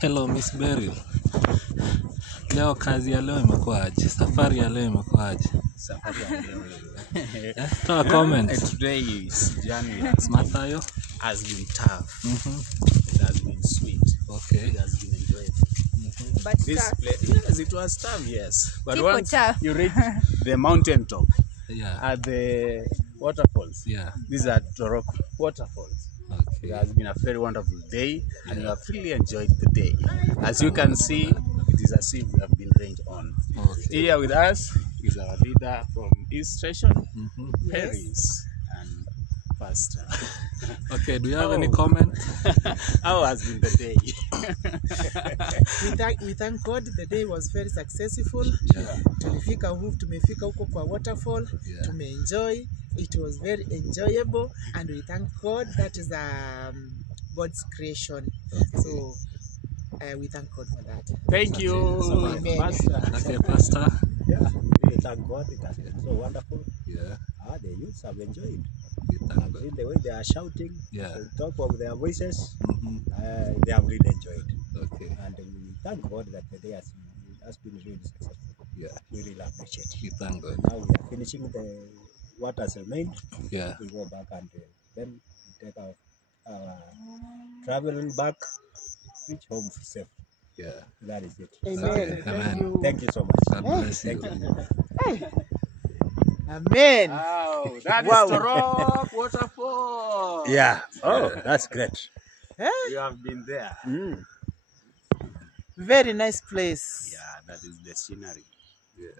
Hello Miss Beryl. Leo kazi ya leo imekuwa aje? Safari ya leo imekuwa aje? Safari ya leo. Toa comments. Today is January. Mathayo Has been tough. It has been sweet. Okay. It has been enjoyable. But This place, yes, it was tough, yes. But Keep once tough. you reach the mountain top Yeah. at the waterfalls, Yeah. these are Toroko waterfalls. Okay. It has been a very wonderful day, and we have really enjoyed the day. As you can see, it is as if we have been rained on. Okay. Here with us is our leader from East Station, Paris and Pastor. Okay, do you have any comment? How has been the day? We thank God the day was very successful. Yeah. Tumefika huko kwa waterfall. Yeah. Tumeenjoy. It was very enjoyable and we thank God. That is God's creation. Okay. So we thank God for that. Thank you, Amen. Pastor. Okay, Pastor. Yeah, we thank God. It has been so wonderful. Yeah. The youths have enjoyed. We thank God. In the way they are shouting, Yeah. on top of their voices, Mm-hmm. they have really enjoyed. Okay. And we thank God that the day has been really successful. Yeah. We really appreciate it. We thank God. Now we are finishing what has remained. Yeah. We go back and then we take our traveling back, reach home safe. Yeah. That is it. Amen. Okay. Amen. Thank you so much. God bless you. Thank you. Amen. Wow, that is Wow. Torok waterfall. Yeah. Oh, that's great. You have been there. Very nice place. Yeah, that is the scenery. Yeah.